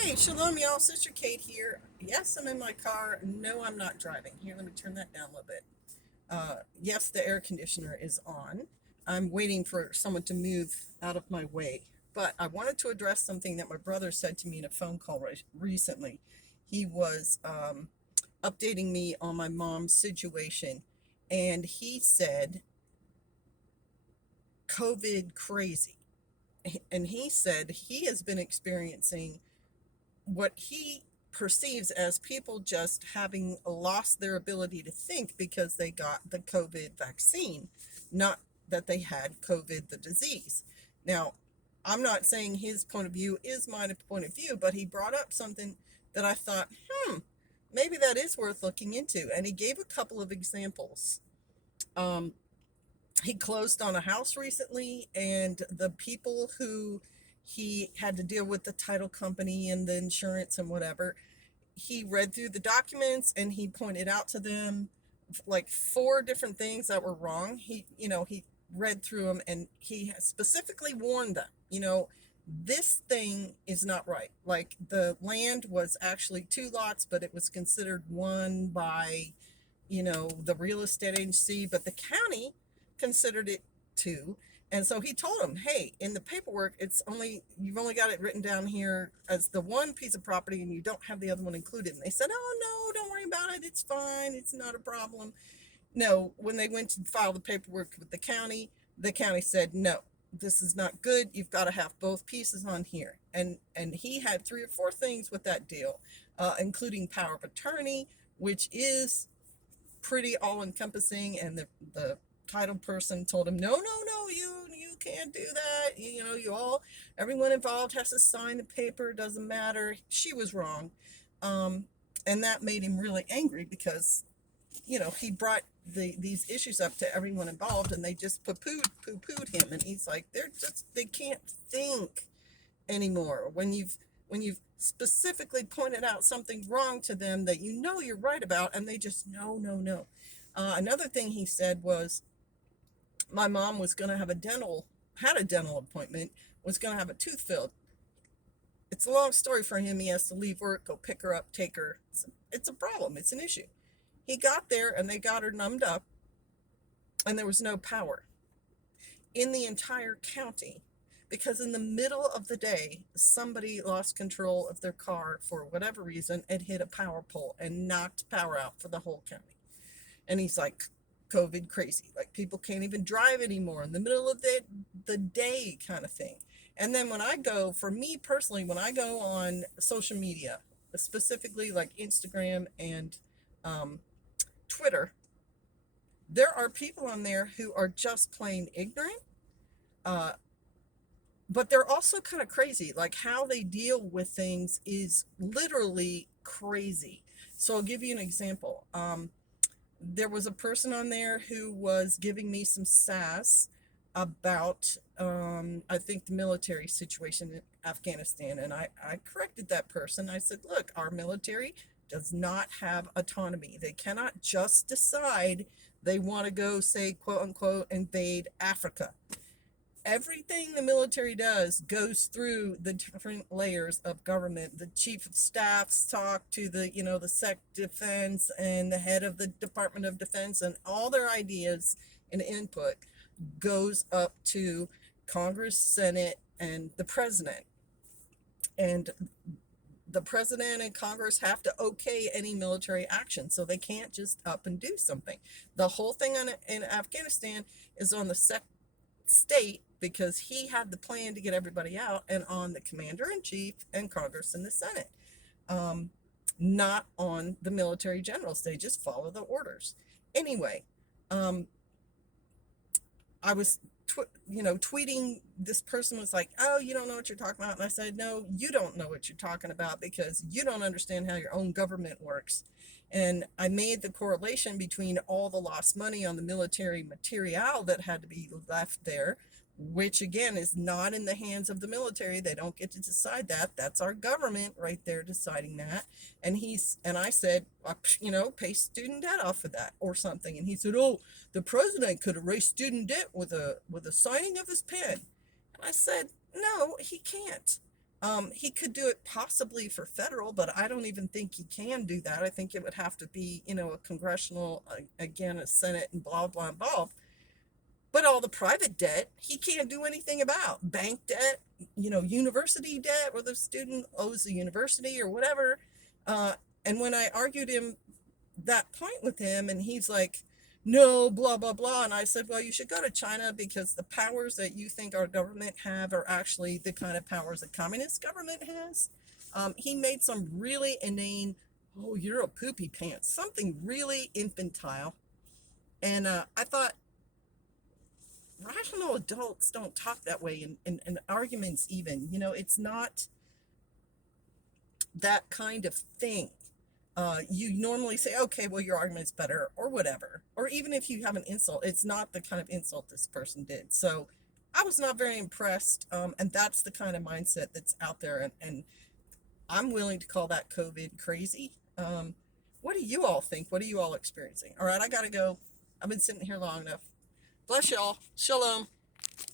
Hey, shalom, y'all. Sister Kate here. Yes, I'm in my car. No, I'm not driving. Here, let me turn that down a little bit. Yes, the air conditioner is on. I'm waiting for someone to move out of my way. But I wanted to address something that my brother said to me in a phone call recently. He was updating me on my mom's situation, and he said, COVID crazy. And he said he has been experiencing what he perceives as people just having lost their ability to think because they got the COVID vaccine, not that they had COVID, the disease. Now, I'm not saying his point of view is my point of view, but he brought up something that I thought, maybe that is worth looking into. And he gave a couple of examples. Um, he closed on a house recently, and the people who he had to deal with, the title company and the insurance and whatever, he read through the documents and he pointed out to them like four different things that were wrong. He read through them and he specifically warned them, this thing is not right. Like the land was actually two lots, but it was considered one by, the real estate agency, but the county considered it two. And so he told them, hey, in the paperwork, you've only got it written down here as the one piece of property and you don't have the other one included. And they said, oh, no, don't worry about it. It's fine. It's not a problem. No, when they went to file the paperwork with the county said, no, this is not good. You've got to have both pieces on here. And he had three or four things with that deal, including power of attorney, which is pretty all encompassing. And the title person told him, no, you can't do that. Everyone involved has to sign the paper. It doesn't matter. She was wrong. Um, and that made him really angry because, he brought these issues up to everyone involved and they just poo-pooed him. And he's like, they can't think anymore. When you've specifically pointed out something wrong to them that you're right about, and they just no. Another thing he said was, my mom was going to have had a dental appointment, was going to have a tooth filled. It's a long story for him. He has to leave work, go pick her up, take her. It's a problem. It's an issue. He got there and they got her numbed up, and there was no power in the entire county because in the middle of the day, somebody lost control of their car for whatever reason and hit a power pole and knocked power out for the whole county. And he's like, COVID crazy. Like people can't even drive anymore in the middle of the day kind of thing. And then for me personally, when I go on social media, specifically like Instagram and Twitter, there are people on there who are just plain ignorant. Uh, but they're also kind of crazy. Like how they deal with things is literally crazy. So I'll give you an example. There was a person on there who was giving me some sass about, I think, the military situation in Afghanistan. And I corrected that person. I said, look, our military does not have autonomy. They cannot just decide they want to go, say, quote unquote, invade Africa. Everything the military does goes through the different layers of government. The chief of staffs talk to the sec defense and the head of the Department of Defense, and all their ideas and input goes up to Congress, Senate, and the president. And the president and Congress have to okay any military action, so they can't just up and do something. The whole thing in Afghanistan is on the state because he had the plan to get everybody out, and on the commander-in-chief and Congress and the Senate, um, not on the military generals. They just follow the orders. Anyway, um, I was tweeting. This person was like, oh, you don't know what you're talking about. And I said, no, you don't know what you're talking about because you don't understand how your own government works. And I made the correlation between all the lost money on the military material that had to be left there, which again is not in the hands of the military. They don't get to decide that. That's our government right there deciding that. And I said, pay student debt off of that or something. And he said, oh, the president could erase student debt with a signing of his pen. And I said, no, he can't. He could do it possibly for federal, but I don't even think he can do that. I think it would have to be, a congressional, again, a Senate and blah, blah, blah. But all the private debt, he can't do anything about. Bank debt, university debt, where the student owes the university or whatever. Uh, and when I argued that point with him, and he's like, no, blah, blah, blah. And I said, well, you should go to China because the powers that you think our government have are actually the kind of powers the communist government has. He made some really inane, oh, you're a poopy pants, something really infantile. And I thought, rational adults don't talk that way in arguments, even. It's not that kind of thing. You normally say, okay, well, your argument's better, or whatever. Or even if you have an insult, it's not the kind of insult this person did. So I was not very impressed. And that's the kind of mindset that's out there. And I'm willing to call that COVID crazy. What do you all think? What are you all experiencing? All right, I got to go. I've been sitting here long enough. Bless y'all. Shalom.